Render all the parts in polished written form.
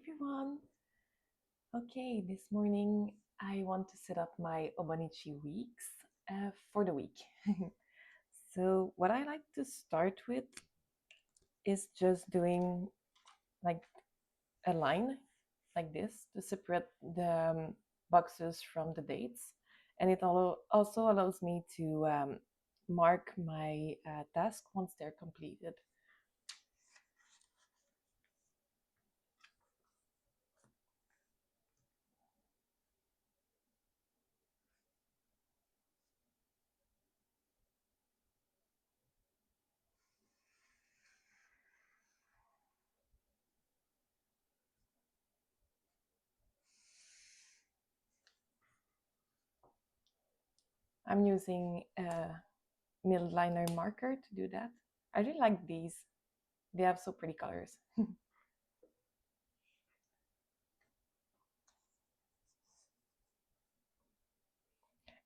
everyone! Okay, this morning I want to set up my 𝕷𝖆𝖌𝖘 weeks for the week. So what I like to start with is just doing like a line like this to separate the boxes from the dates. And it also allows me to mark my task once they're completed. I'm using a middle liner marker to do that. I really like these. They have so pretty colors.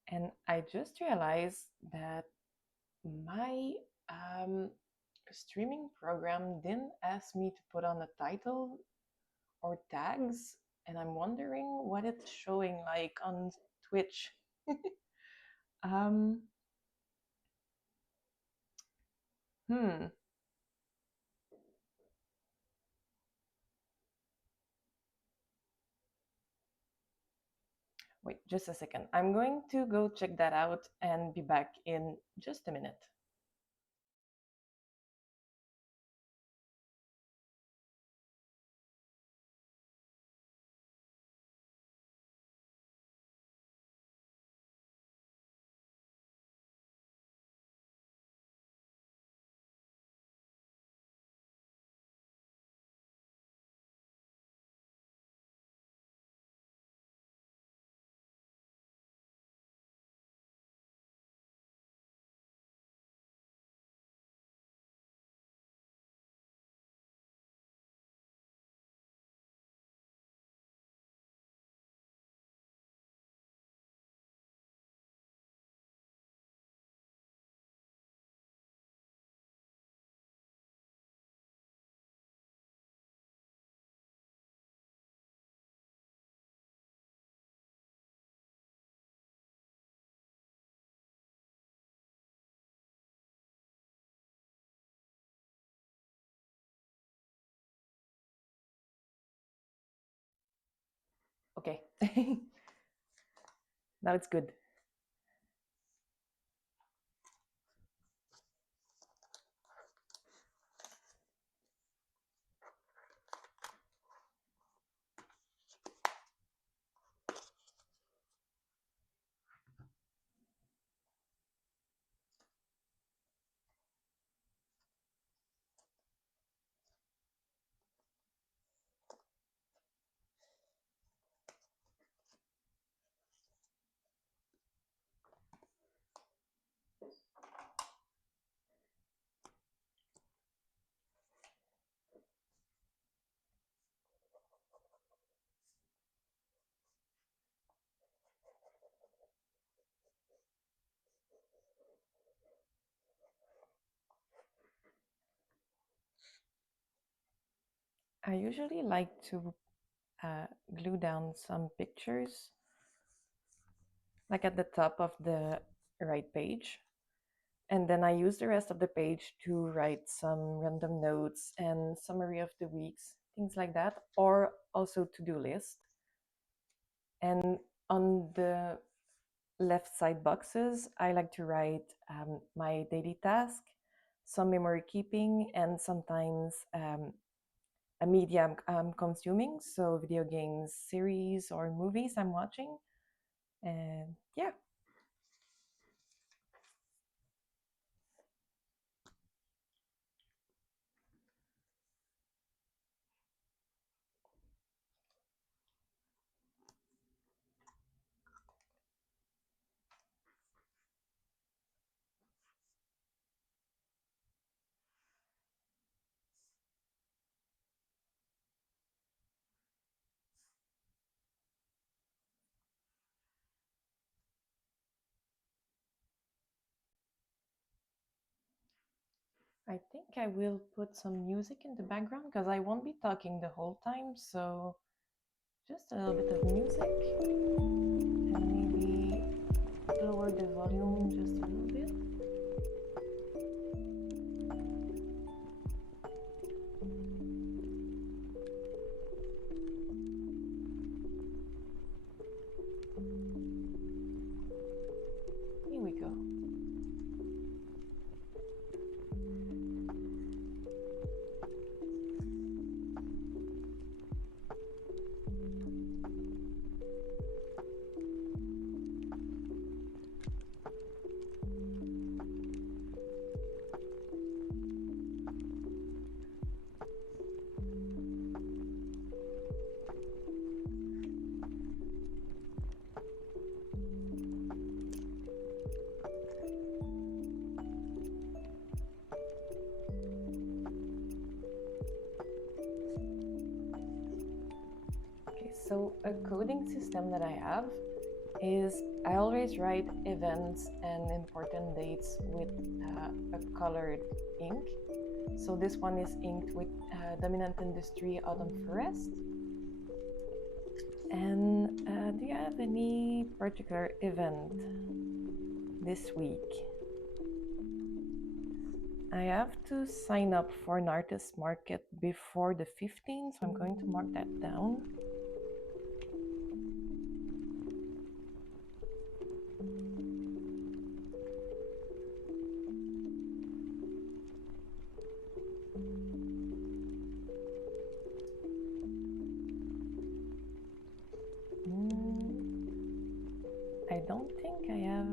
And I just realized that my streaming program didn't ask me to put on a title or tags, and I'm wondering what it's showing like on Twitch. um, hmm. Wait, just a second. I'm going to go check that out and be back in just a minute. Okay. Now it's good. I usually like to glue down some pictures, like at the top of the right page. And then I use the rest of the page to write some random notes and summary of the weeks, things like that, or also to-do list. And on the left side boxes, I like to write my daily task, some memory keeping, and sometimes a media I'm consuming, so video games, series, or movies I'm watching. And yeah. I think I will put some music in the background because I won't be talking the whole time, so just a little bit of music and maybe lower the volume just a little bit. Here we go. So a coding system that I have is I always write events and important dates with a colored ink. So this one is inked with 𝕷𝖎𝖌𝖘. And do you have any particular event this week? I have to sign up for an artist market before the 15th, so I'm going to mark that down. I don't think I have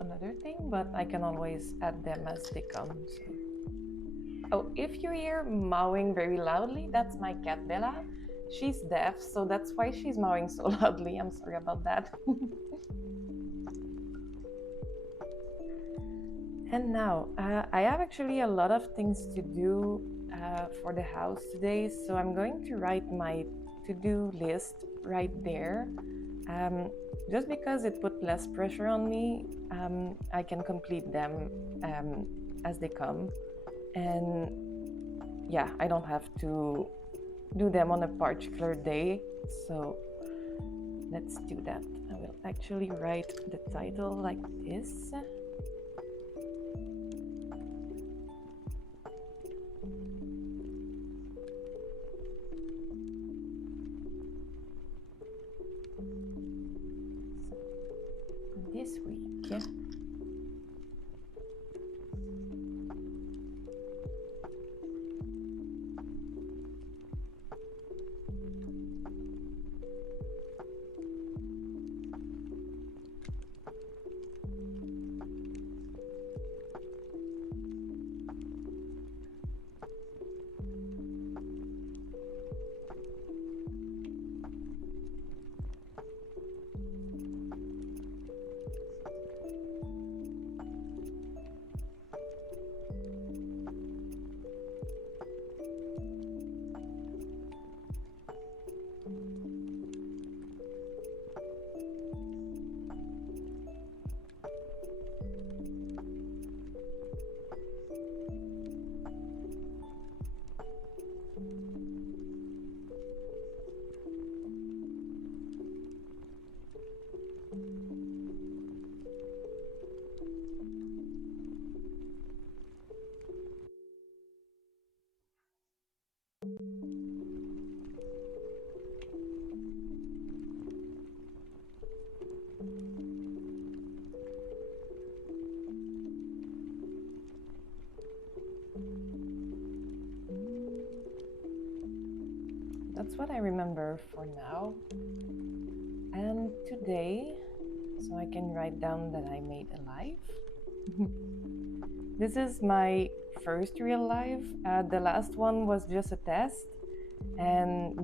another thing, but I can always add them as they come. So. Oh, if you hear mowing very loudly, that's my cat Bella. She's deaf, so that's why she's mowing so loudly. I'm sorry about that. And now, I have actually a lot of things to do for the house today, so I'm going to write my to-do list right there. Just because it put less pressure on me, I can complete them as they come. And yeah, I don't have to do them on a particular day. So let's do that. I will actually write the title like this. This week. That's what I remember for now. And today, so I can write down that I made a live. This is my first real live. The last one was just a test, and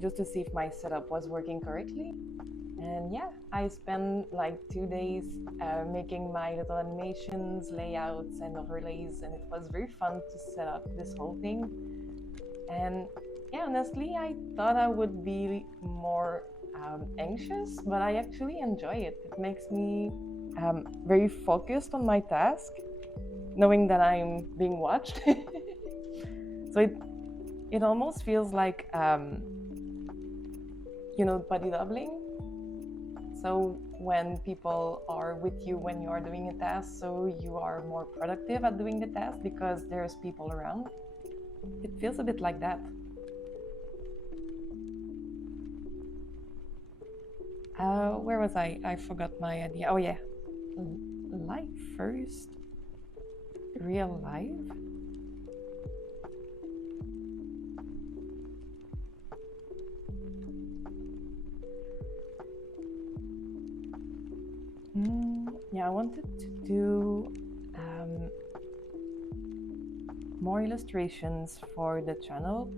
just to see if my setup was working correctly. And yeah, I spent like 2 days making my little animations, layouts, and overlays, and it was very fun to set up this whole thing. And yeah, honestly, I thought I would be more anxious, but I actually enjoy it. It makes me very focused on my task. knowing that I'm being watched. So it almost feels like body doubling. So when people are with you when you are doing a task, so you are more productive at doing the task because there's people around. It feels a bit like that. Where was I? I forgot my idea. Oh yeah, life first, real life. Yeah, I wanted to do more illustrations for the channel.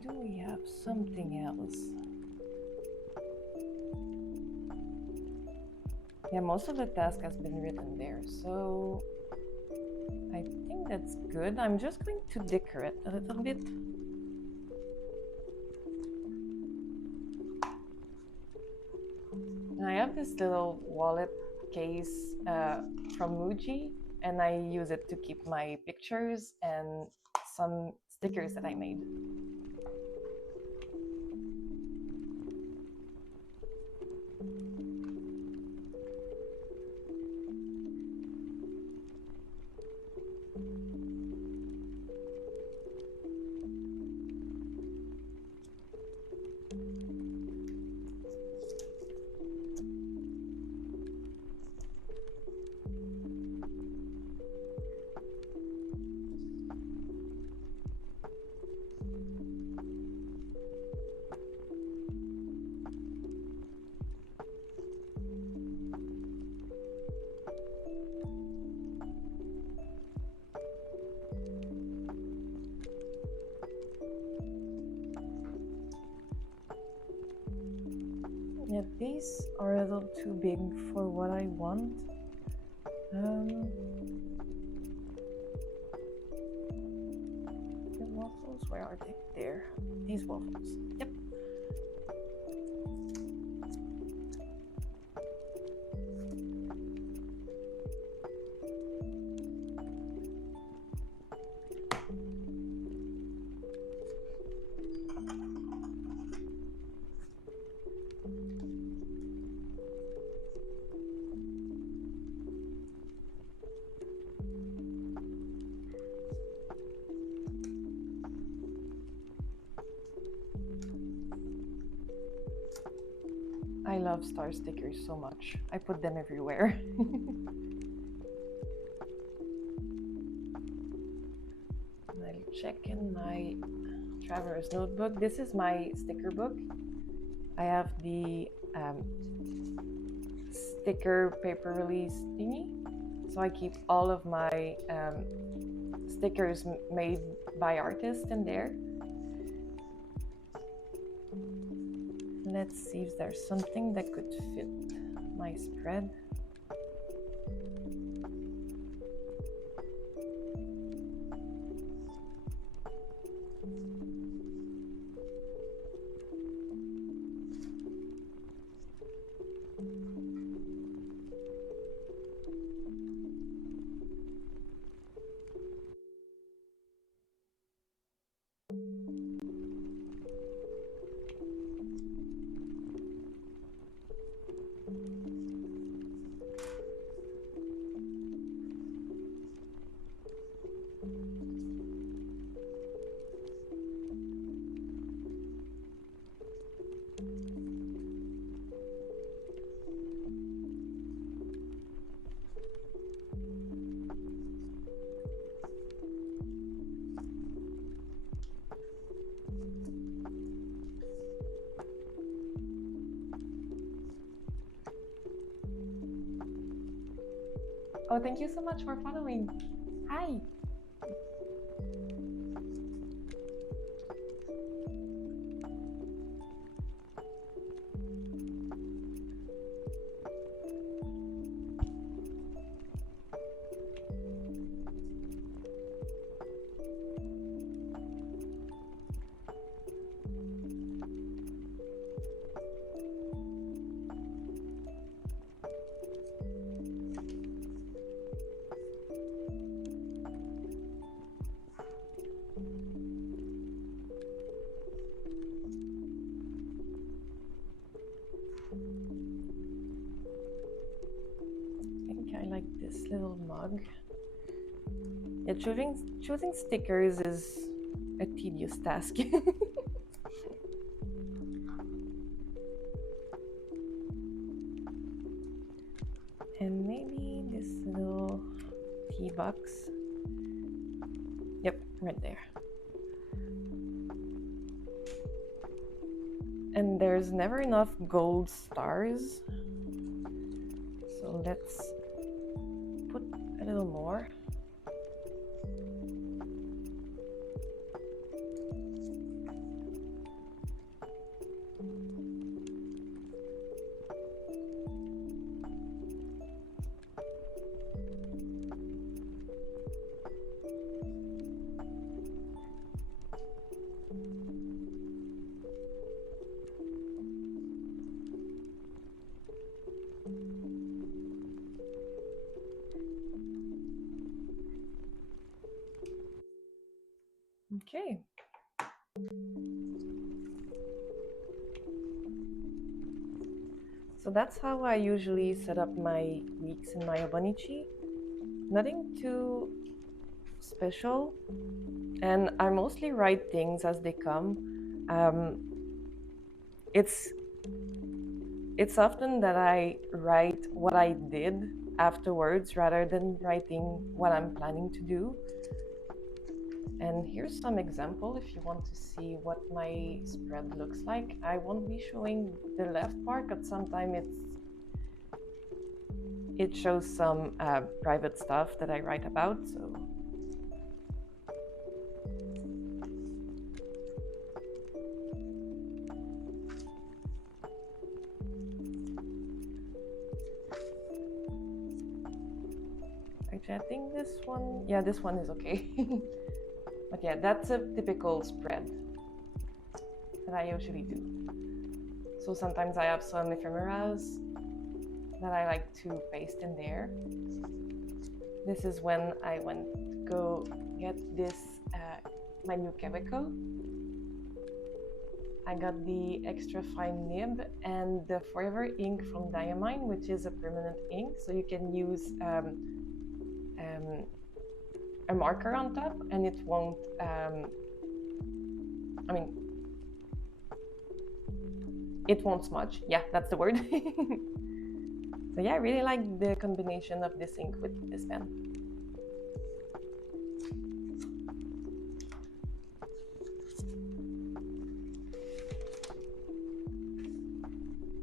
Do we have something else? Yeah, most of the task has been written there, so I think that's good. I'm just going to decorate a little bit. And I have this little wallet case from Muji, and I use it to keep my pictures and some stickers that I made. Yeah, these are a little too big for what I want. The waffles, where are they? There. These waffles. Yep. I love star stickers so much. I put them everywhere. I'll check in my traveler's notebook. This is my sticker book. I have the sticker paper release thingy. So I keep all of my stickers made by artists in there. Let's see if there's something that could fit my spread. Oh, thank you so much for following. Hi. this little mug. Yeah, choosing stickers is a tedious task. And maybe this little tea box. Yep, right there. And there's never enough gold stars. So let's put a little more. Okay. So that's how I usually set up my weeks in my 𝕷𝖎𝖌𝖘. Nothing too special. And I mostly write things as they come. It's often that I write what I did afterwards rather than writing what I'm planning to do. And here's some example if you want to see what my spread looks like. I won't be showing the left part, but sometimes it shows some private stuff that I write about. So actually, I think this one, yeah, this one is okay. But yeah, that's a typical spread that I usually do. So sometimes I have some ephemeras that I like to paste in there. This is when I went to go get this, my new 𝕷𝖆𝖌𝖘. I got the extra fine nib and the forever ink from 𝕷𝖎𝖌𝖘, which is a permanent ink. So you can use a marker on top and it won't, it won't smudge. Yeah, that's the word. So yeah, I really like the combination of this ink with this pen.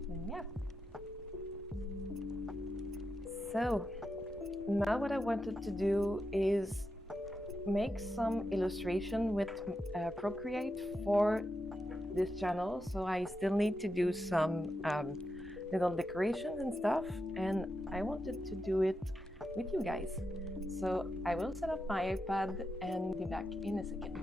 And yeah. So now what I wanted to do is make some illustration with Procreate for this channel. So I still need to do some little decorations and stuff, and I wanted to do it with you guys. So I will set up my iPad and be back in a second.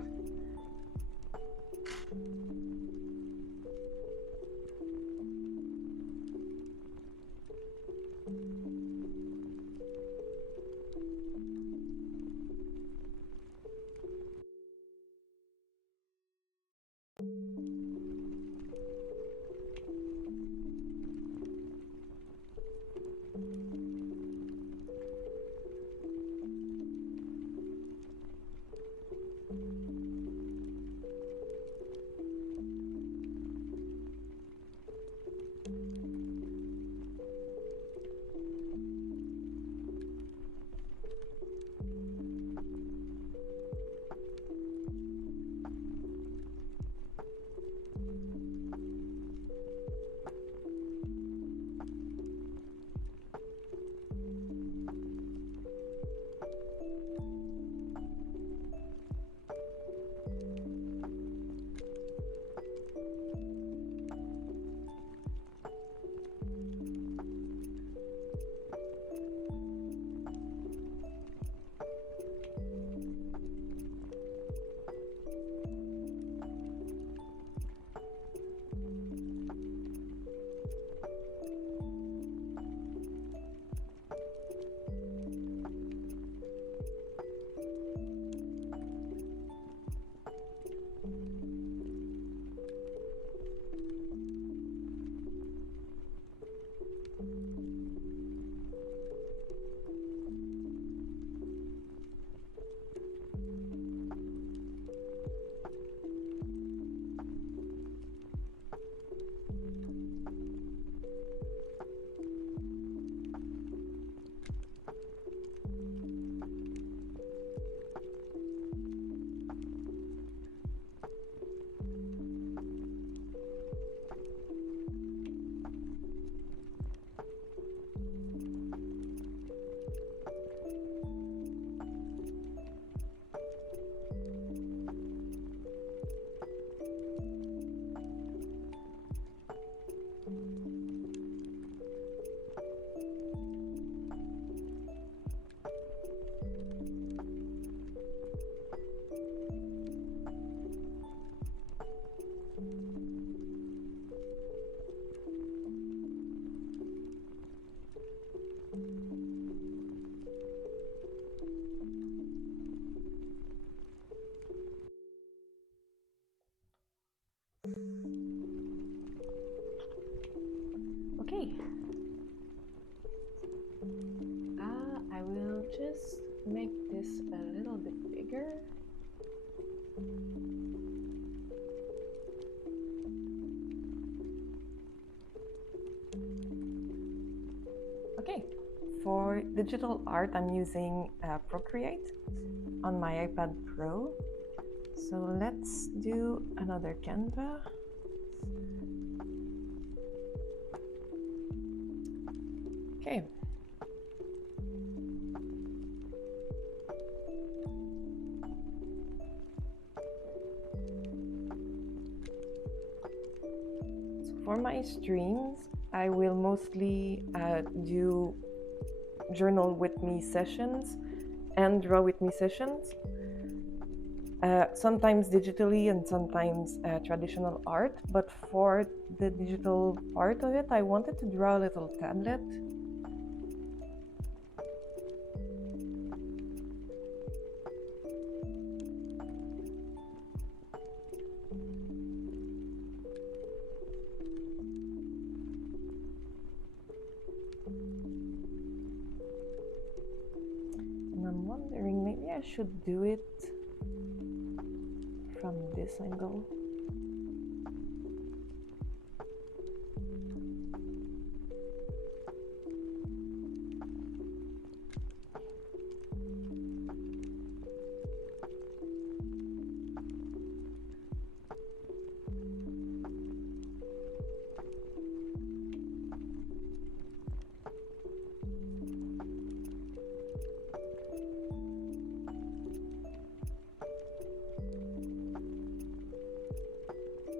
Okay. I will just make this a little bit bigger. Okay, for digital art, I'm using Procreate on my iPad Pro. So let's do another Canva. Okay. So for my streams, I will mostly do journal with me sessions and draw with me sessions. Sometimes digitally and sometimes traditional art, but for the digital part of it, I wanted to draw a little tablet. And I'm wondering, maybe I should do it from this angle.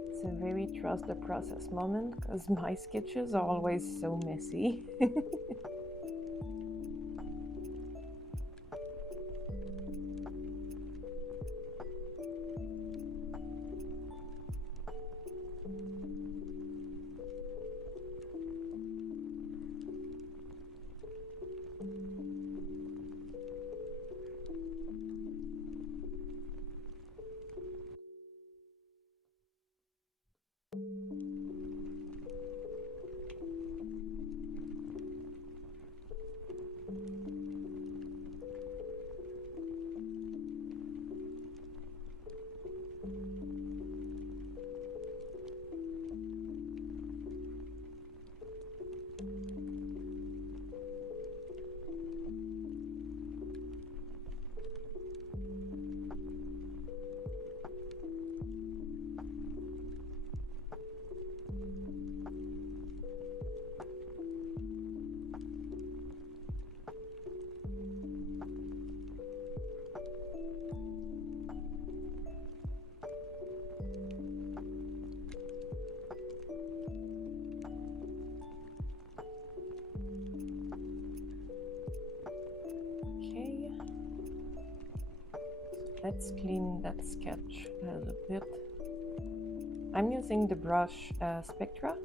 It's a very trust the process moment because my sketches are always so messy. Okay, let's clean that sketch a little bit. I'm using the brush Spectra.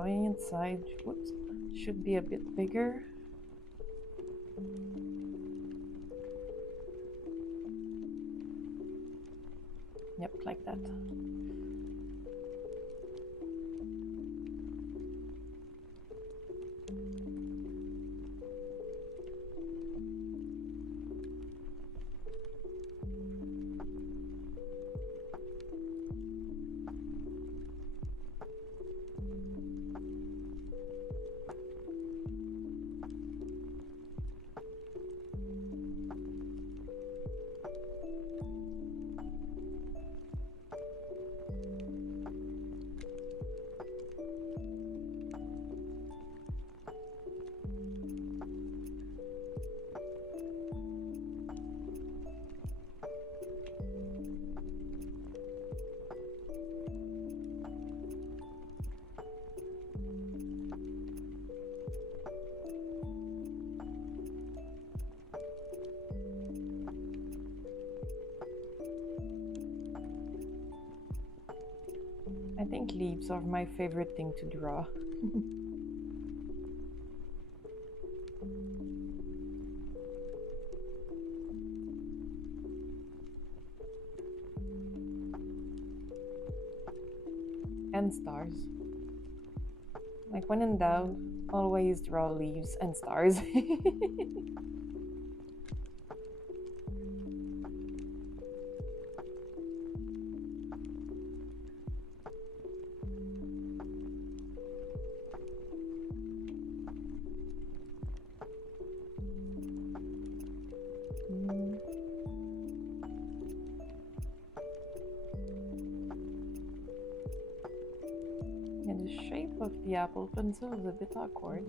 drawing inside, whoops, should be a bit bigger. Yep, like that. I think leaves are my favorite thing to draw. And stars. Like when in doubt, always draw leaves and stars. Yeah, the shape of the Apple pencil is a bit awkward.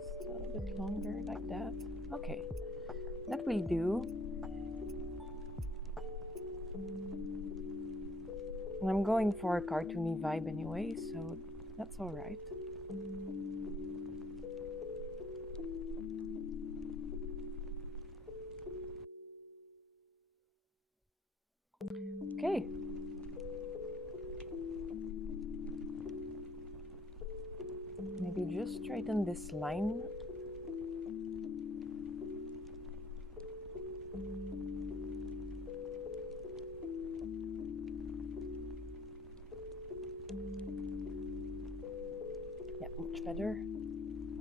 Just a little bit longer like that. Okay, that will do. I'm going for a cartoony vibe anyway, so that's all right. Okay. Maybe just straighten this line. Yeah, much better.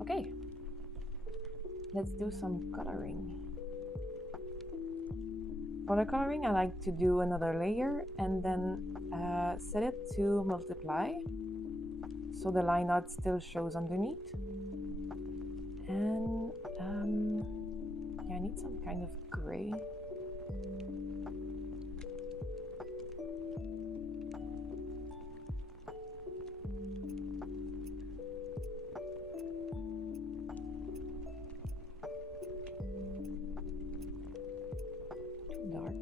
Okay. Let's do some coloring. For the coloring, I like to do another layer and then set it to multiply, so the line art still shows underneath. And yeah, I need some kind of gray. Too dark.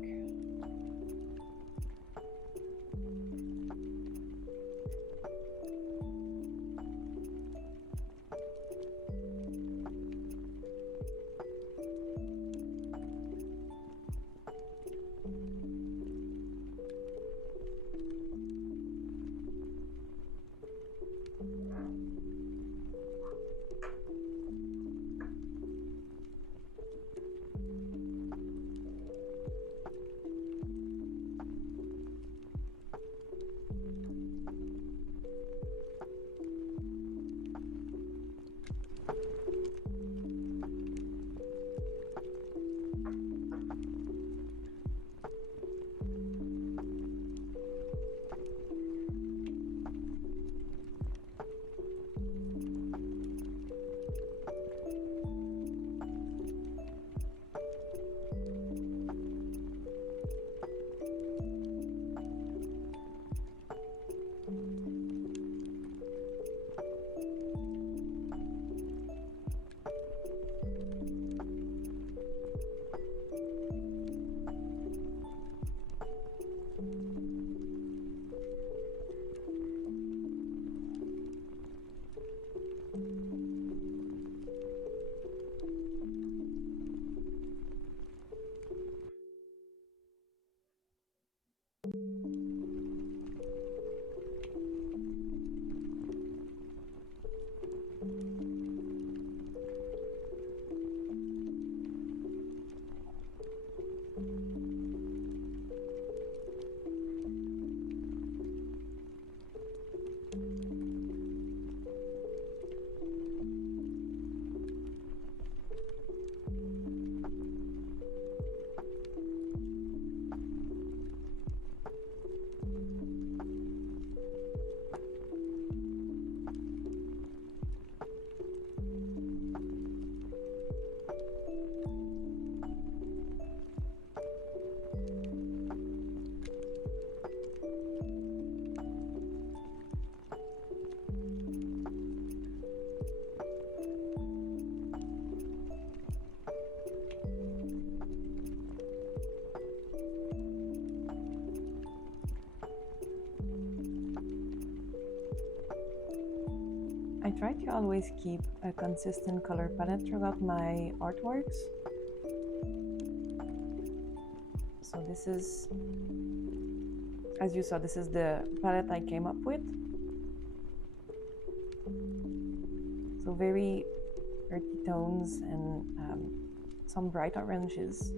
I try to always keep a consistent color palette throughout my artworks. So this is, as you saw, this is the palette I came up with. So very earthy tones and some bright oranges.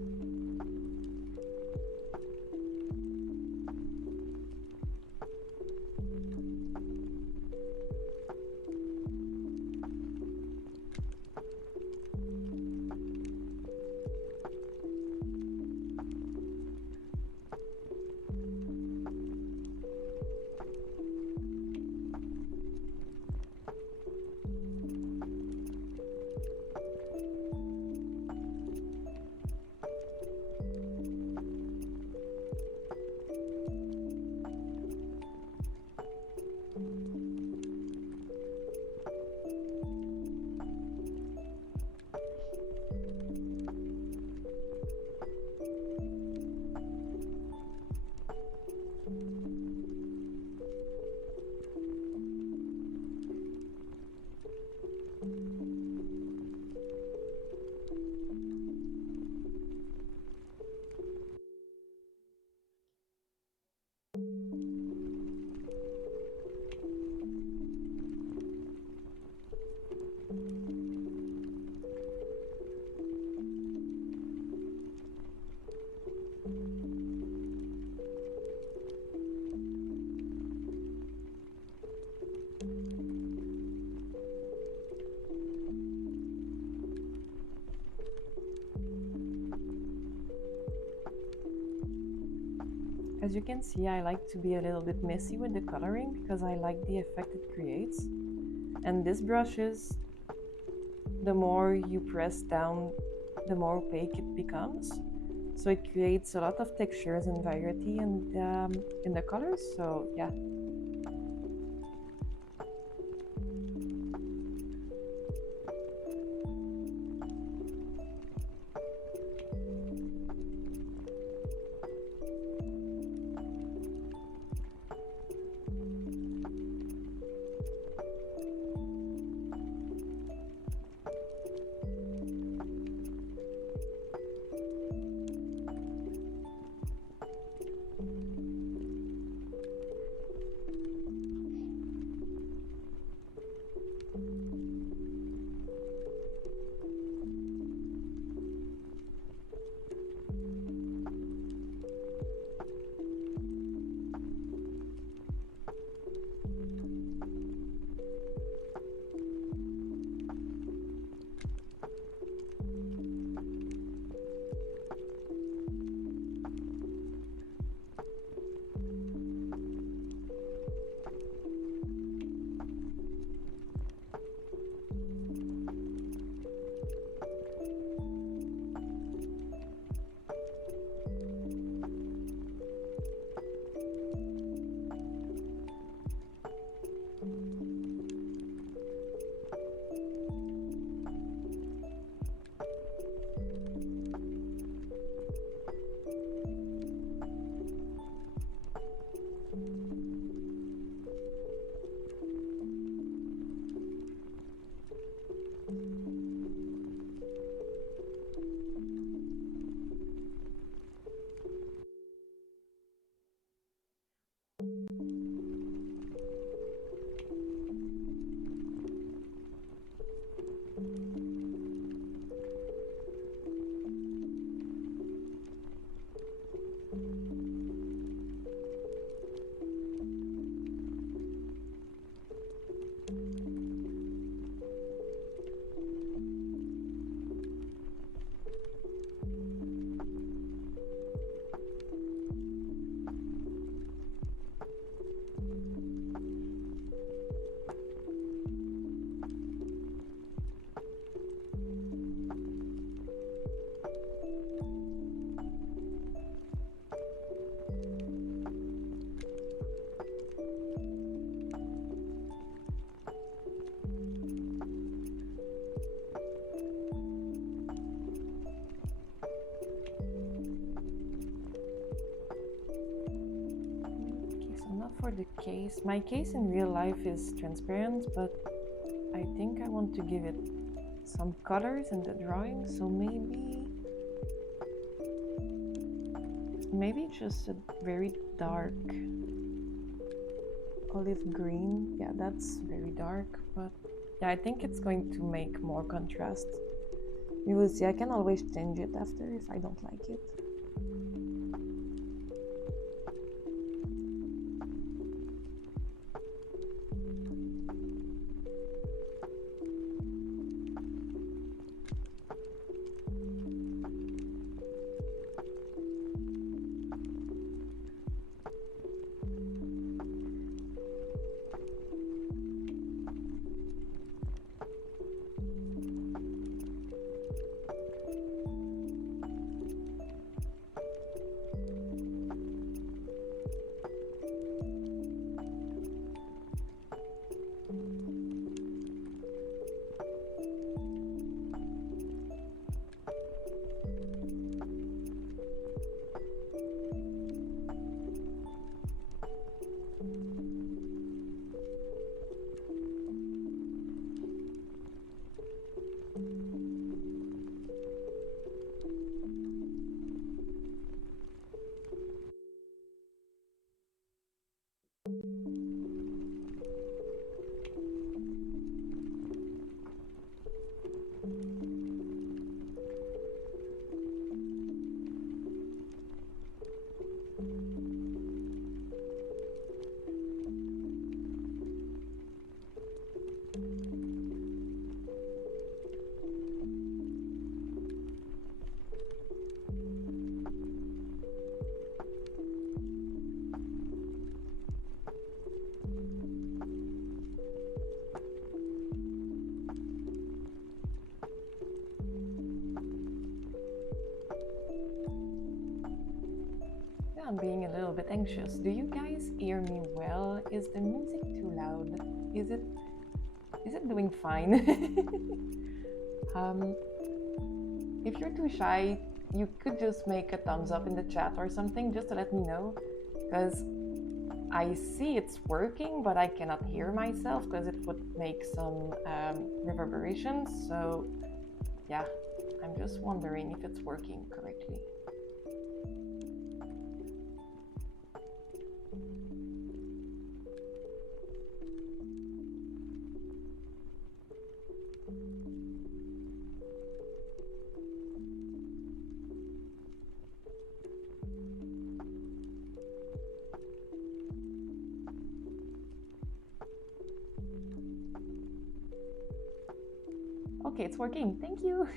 As you can see, I like to be a little bit messy with the coloring because I like the effect it creates. And this brushes, the more you press down, the more opaque it becomes. So it creates a lot of textures and variety in the colors. So yeah. For the case, my case in real life is transparent, but I think I want to give it some colors in the drawing, so maybe just a very dark olive green. Yeah, that's very dark, but yeah, I think it's going to make more contrast. We will see. I can always change it after if I don't like it. I'm being a little bit anxious. Do you guys hear me well? Is the music too loud? Is it doing fine? If you're too shy, you could just make a thumbs up in the chat or something just to let me know, because I see it's working, but I cannot hear myself because it would make some reverberations. So yeah, I'm just wondering if it's working correctly. Okay, it's working. Thank you.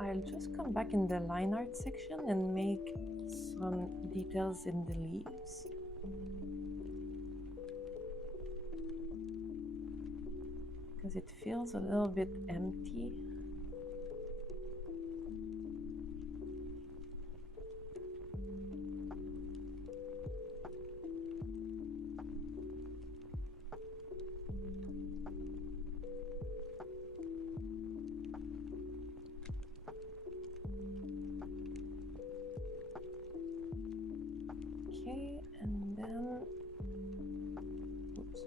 I'll just come back in the line art section and make some details in the leaves. Because it feels a little bit empty. Okay, and then, oops.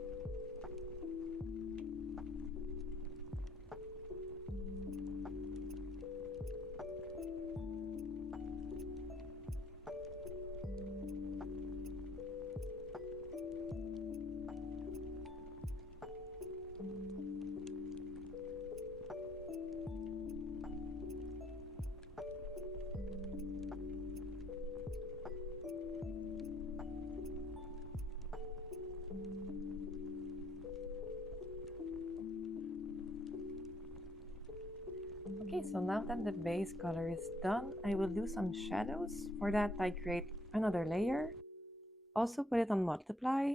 Okay, so now that the base color is done, I will do some shadows. For that, I create another layer, also put it on multiply,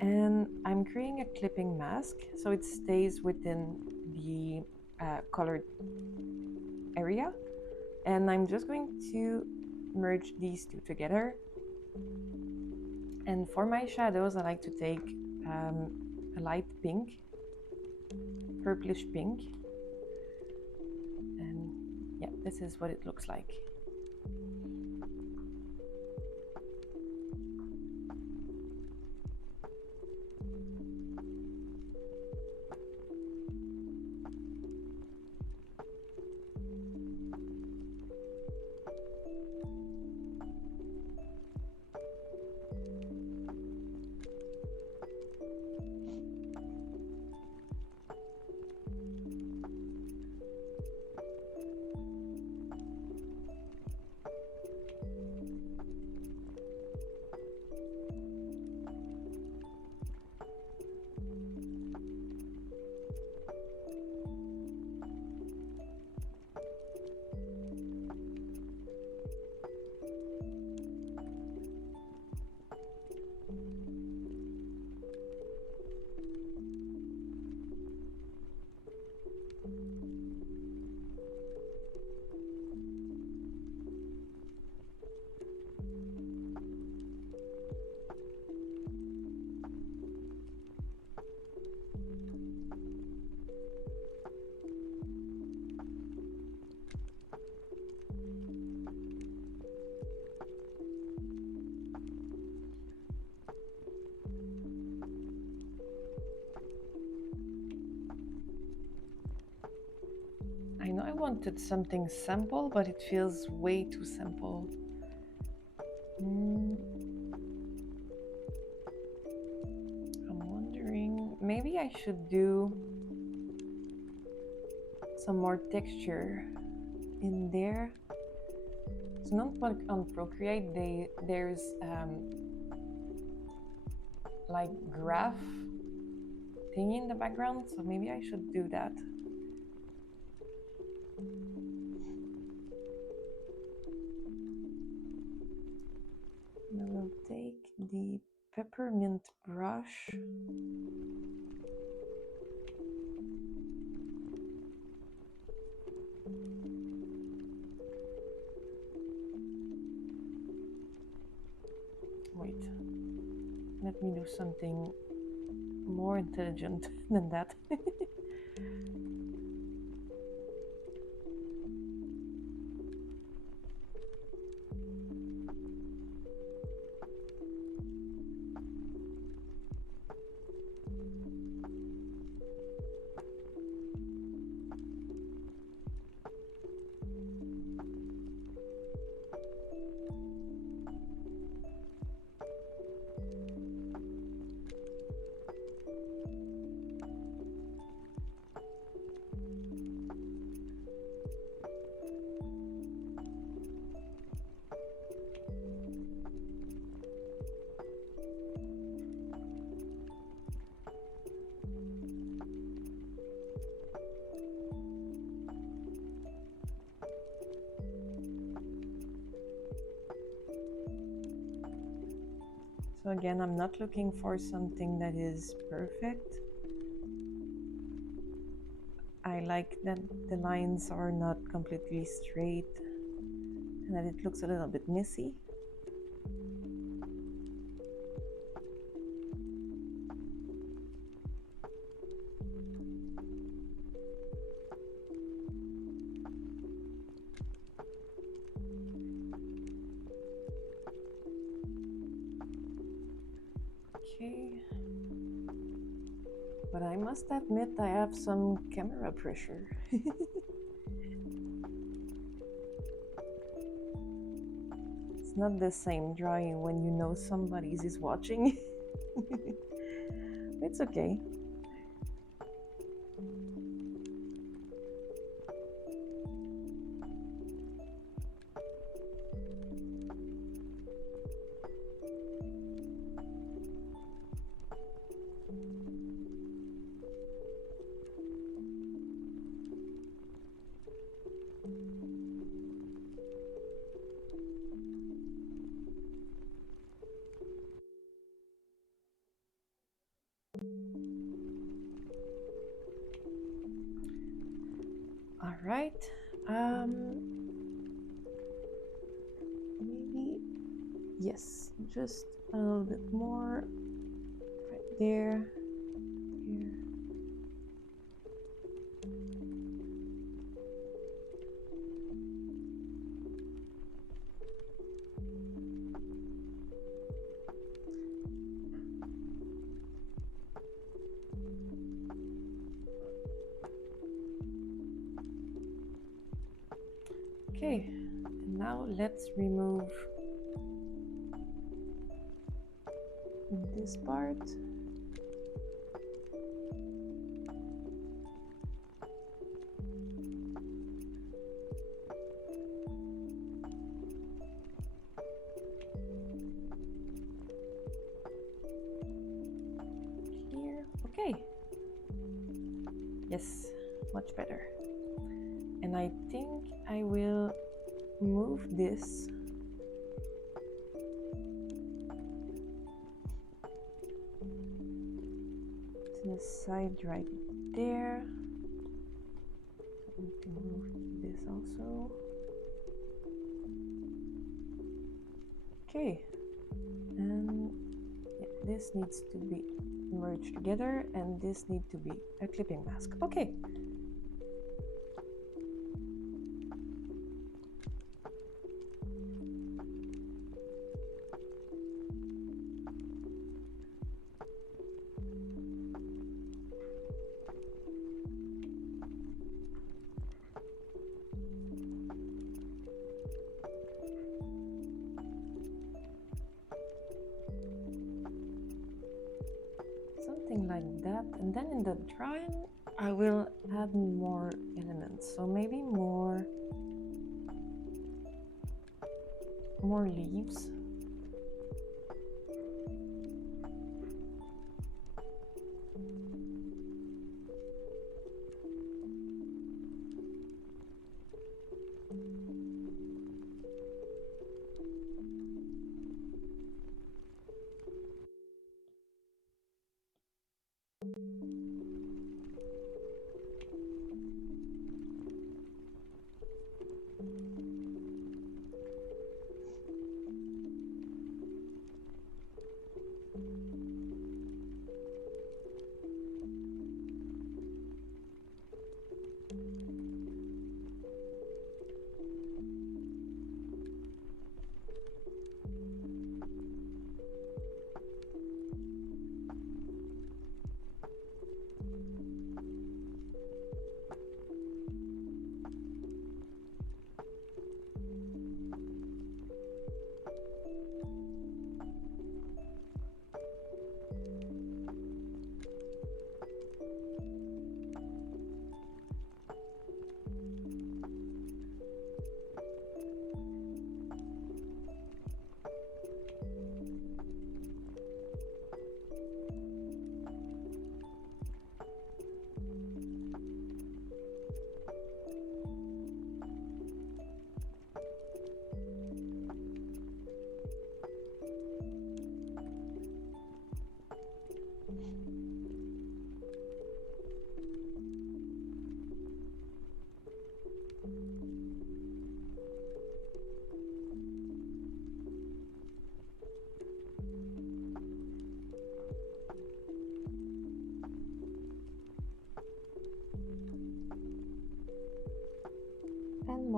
and I'm creating a clipping mask so it stays within the colored area. And I'm just going to merge these two together. And for my shadows, I like to take a light pink, purplish pink. And yeah, this is what it looks like. I know I wanted something simple, but it feels way too simple. I'm wondering, maybe I should do some more texture in there. So not on Procreate, there's like graph thingy in the background, so maybe I should do that. And I will take the peppermint brush. Wait, let me do something more intelligent than that. So again, I'm not looking for something that is perfect. I like that the lines are not completely straight and that it looks a little bit messy. Okay. But I must admit I have some camera pressure. It's not the same drawing when you know somebody is watching. It's okay. All right. Maybe, yes, just a little bit more right there, here. Okay, and now let's remove this part. Here, okay. Yes, much better. And I think I will move this to the side right there. I need to move this also. Okay, and yeah, this needs to be merged together and this needs to be a clipping mask. Okay. Something like that, and then in the drawing I will add more elements, so maybe more leaves.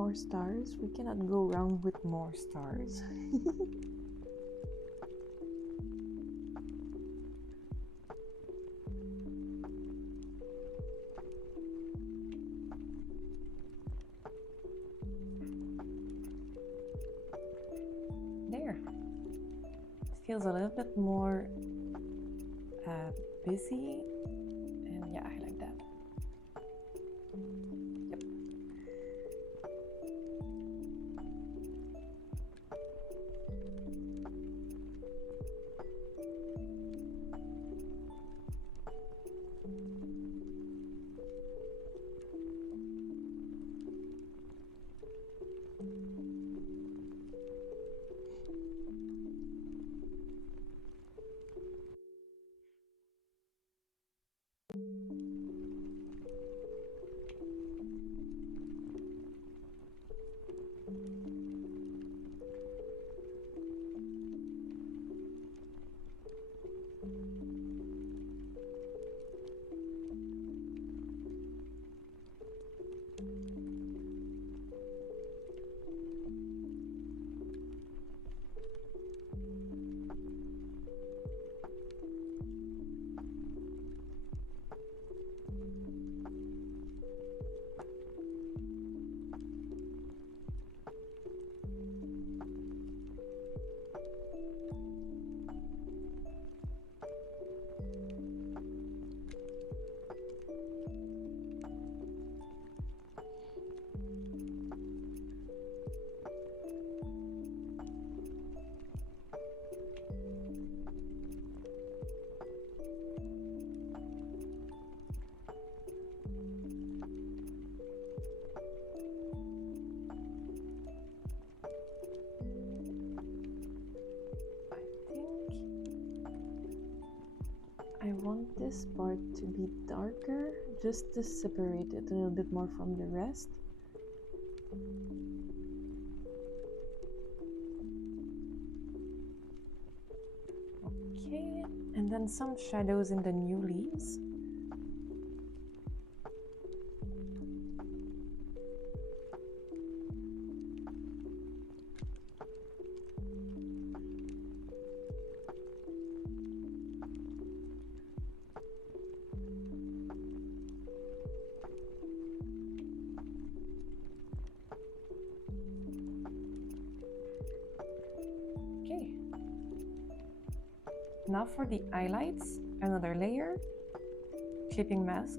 more stars. We cannot go wrong with more stars. There. It feels a little bit more busy, and yeah, I like that. Yep. I want this part to be darker, just to separate it a little bit more from the rest. Okay, and then some shadows in the new leaves. Okay. Now for the highlights, another layer, clipping mask,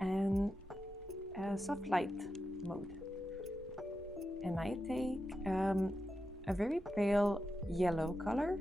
and a soft light mode. And I take a very pale yellow color.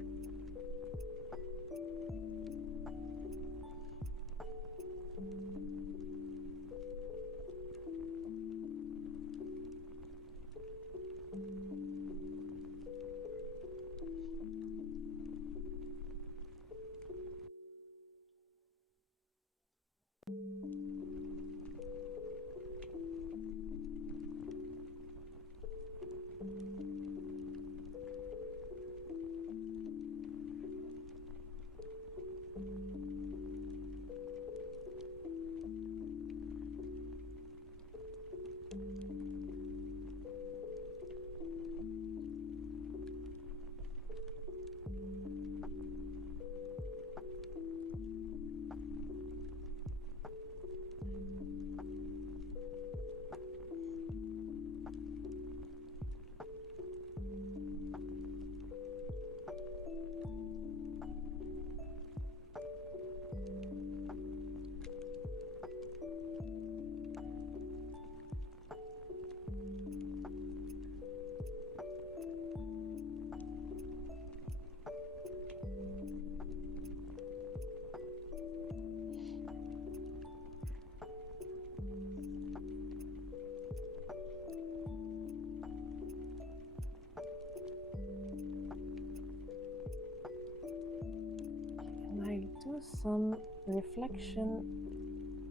Do some reflection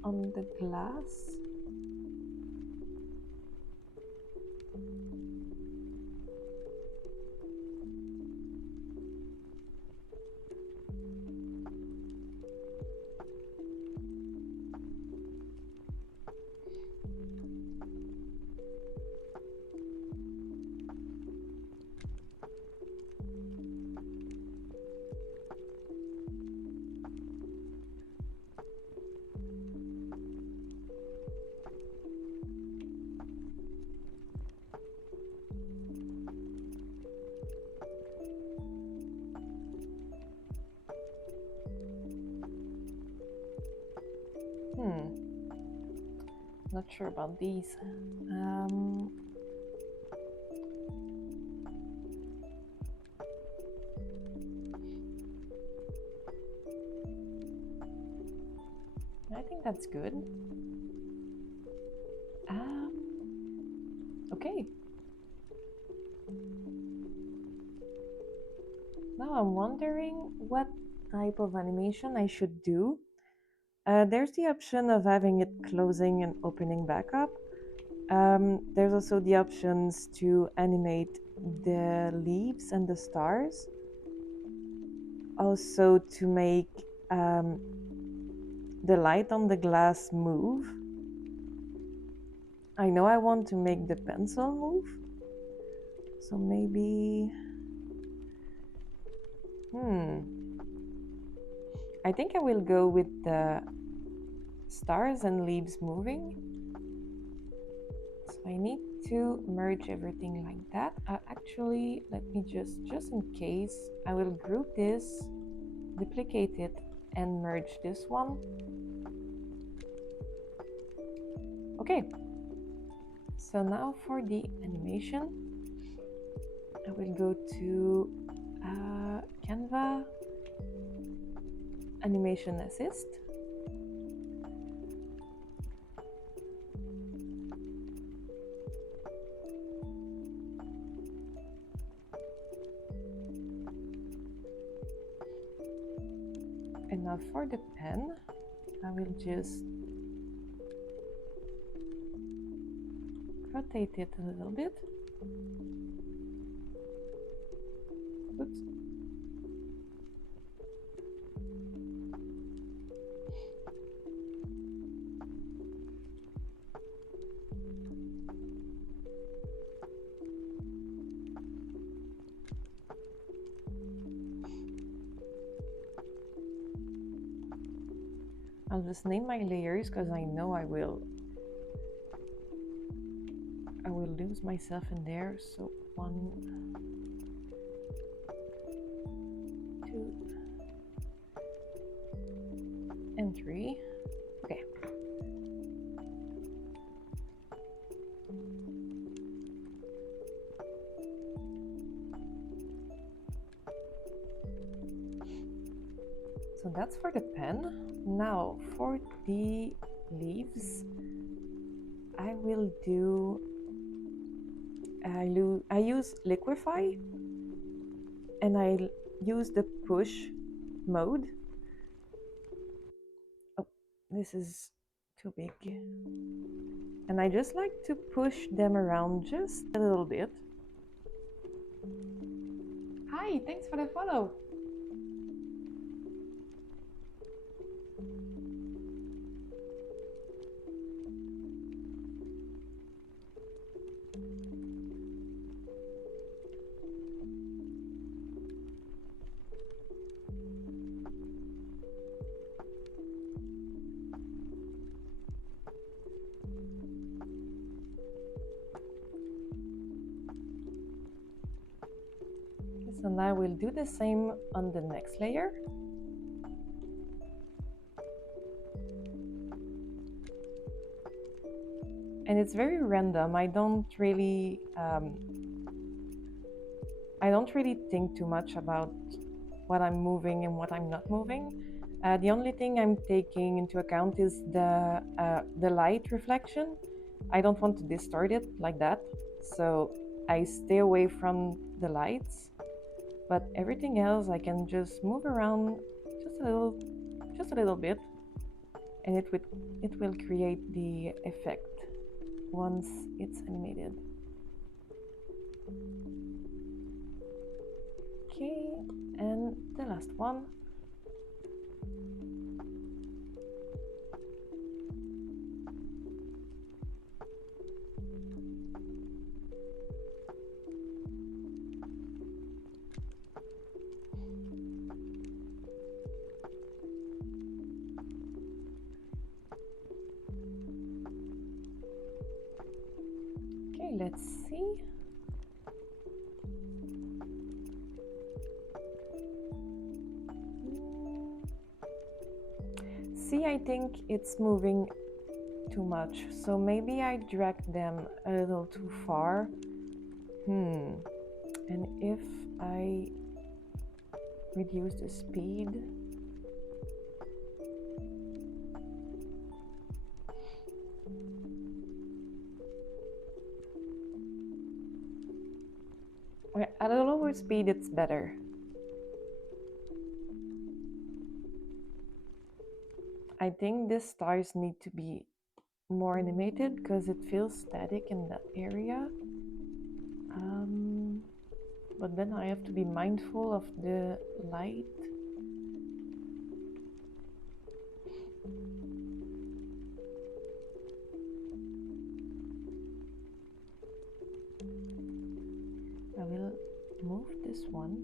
on the glass. Not sure about these. I think that's good. Okay. Now I'm wondering what type of animation I should do. There's the option of having it closing and opening back up. There's also the options to animate the leaves and the stars. Also to make the light on the glass move. I know I want to make the pencil move. So maybe... I think I will go with the stars and leaves moving. So I need to merge everything like that. Actually, let me just in case, I will group this, duplicate it, and merge this one. Okay. So now for the animation, I will go to Canva, Animation Assist. And now for the pen, I will just rotate it a little bit. Oops. I'll just name my layers because I know I will lose myself in there. So 1, 2, and 3. Okay. So that's for the pen. Now for the leaves, I will do, I use 𝕷𝖎𝖌, and I use the push mode. Oh, this is too big. And I just like to push them around just a little bit. Hi, thanks for the follow. So now we'll do the same on the next layer. And it's very random. I don't really think too much about what I'm moving and what I'm not moving. The only thing I'm taking into account is the light reflection. I don't want to distort it like that, so I stay away from the lights. But everything else I can just move around just a little bit, and it will create the effect once it's animated. Okay, and the last one. Okay, let's see. See, I think it's moving too much, so maybe I dragged them a little too far. And if I reduce the speed, at a lower speed it's better. I think the stars need to be more animated because it feels static in that area. But then I have to be mindful of the light. I will move this one.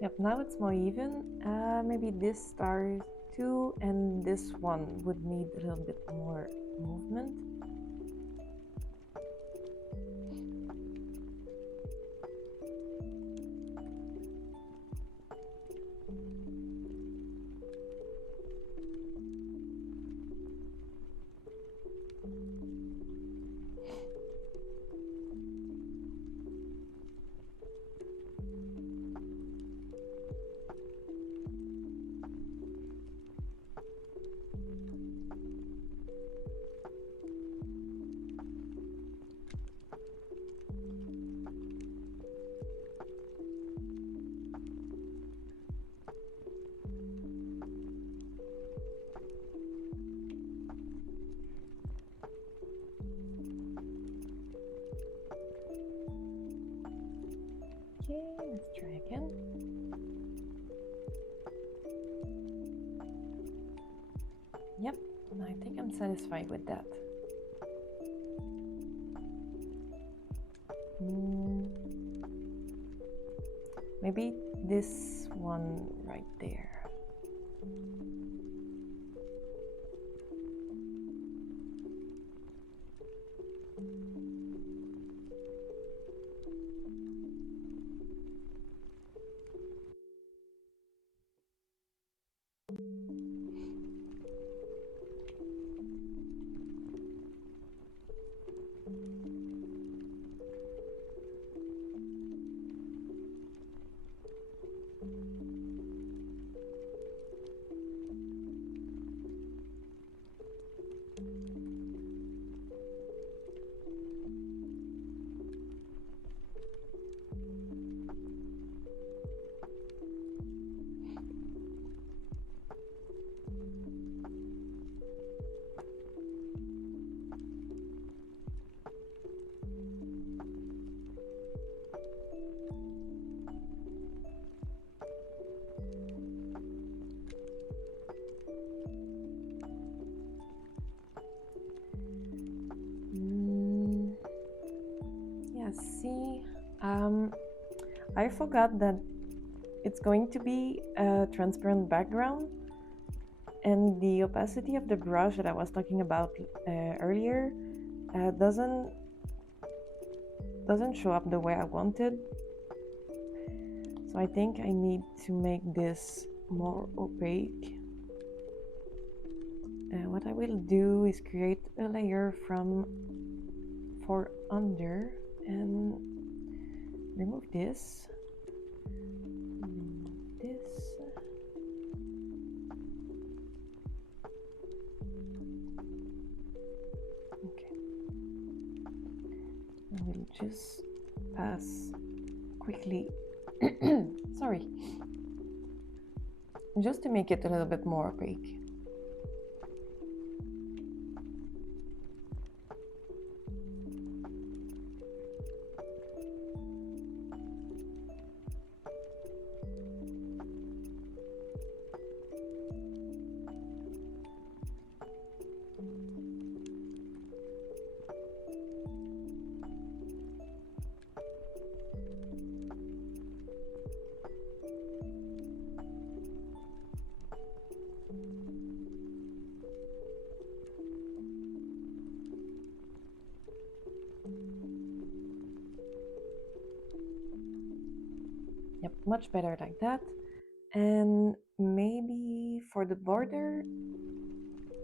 Yep, now it's more even. Maybe this star too, and this one would need a little bit more movement. Okay, let's try again. Yep, I think I'm satisfied with that. Maybe this one right there. See, I forgot that it's going to be a transparent background, and the opacity of the brush that I was talking about earlier doesn't show up the way I wanted. So I think I need to make this more opaque. What I will do is create a layer for under and remove this. Okay. I will just pass quickly. Sorry. Just to make it a little bit more opaque. Yep, much better like that. And maybe for the border,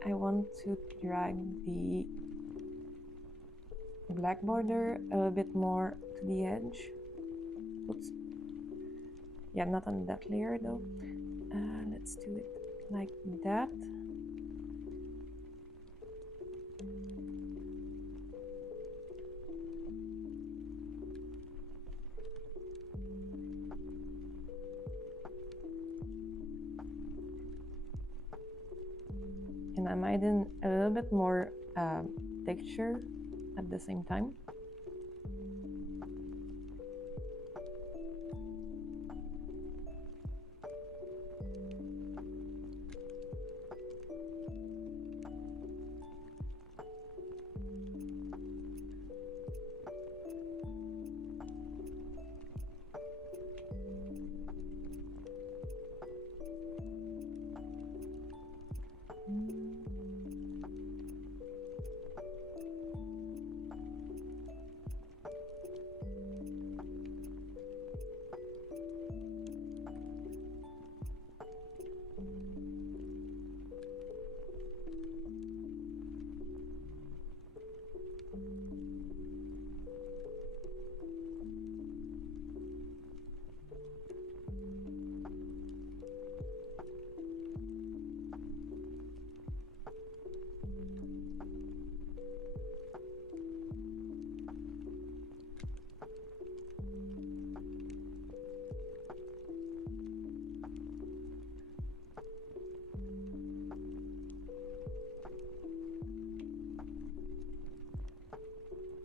I want to drag the black border a little bit more to the edge. Oops. Yeah, not on that layer though. Let's do it like that. And I'm adding a little bit more texture at the same time.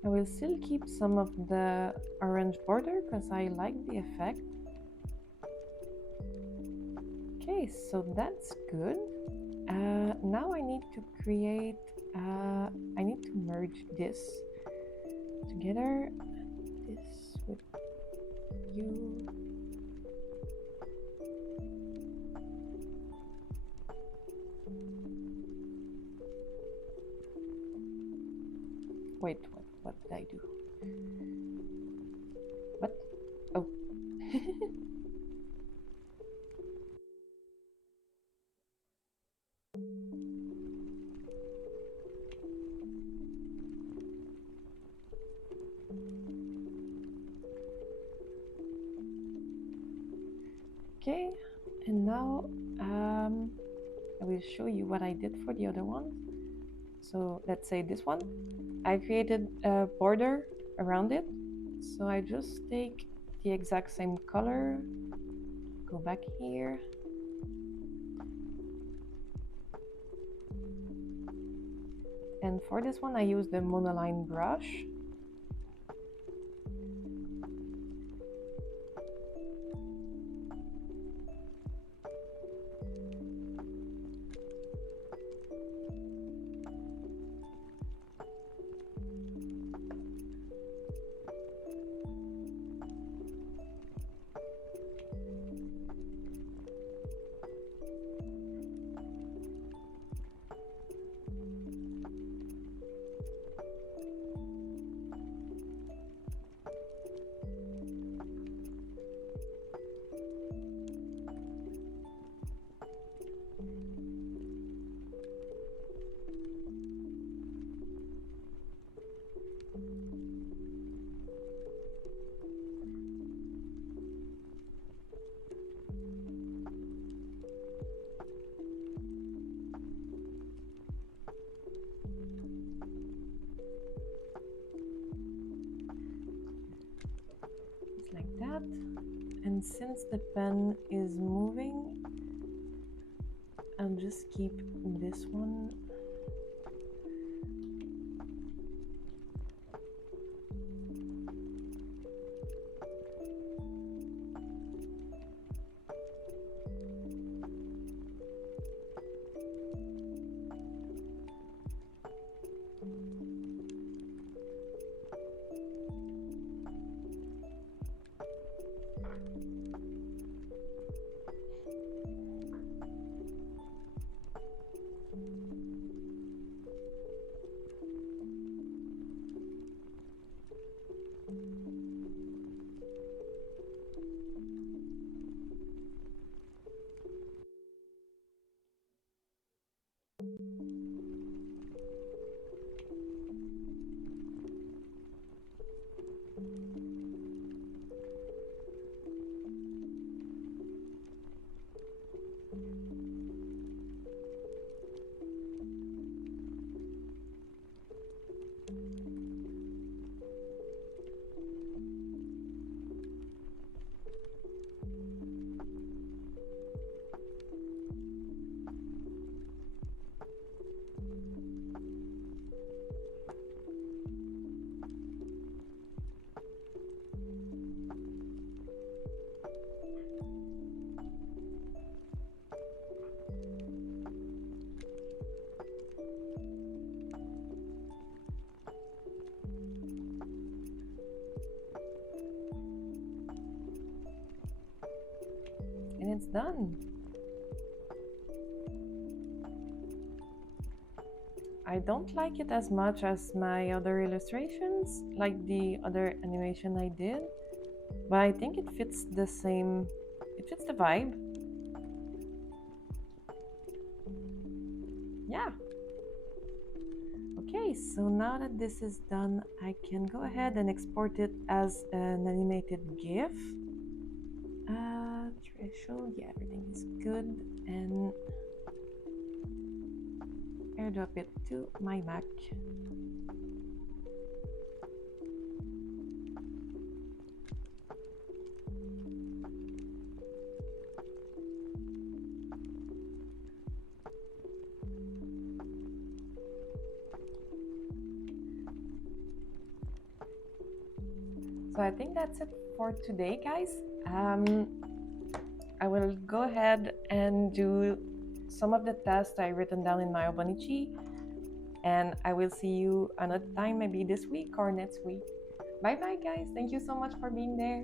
I will still keep some of the orange border because I like the effect. Okay, so that's good. Now I need to create, I need to merge this together, this with you. Wait, what did I do? What? Oh. Okay, and now I will show you what I did for the other one. So let's say this one, I created a border around it. So I just take the exact same color, go back here, and for this one I use the monoline brush. Just like that. And since the pen is moving, I'll just keep this one. it's done. I don't like it as much as my other illustrations, like the other animation I did, but I think it fits the same, it fits the vibe. Yeah. Okay, so now that this is done, I can go ahead and export it as an animated GIF. Threshold, yeah, everything is good, and airdrop it to my Mac. So I think that's it for today, guys. I will go ahead and do some of the tests I written down in my 𝕷𝖆𝖌𝖘, and I will see you another time, maybe this week or next week. Bye bye, guys. Thank you so much for being there.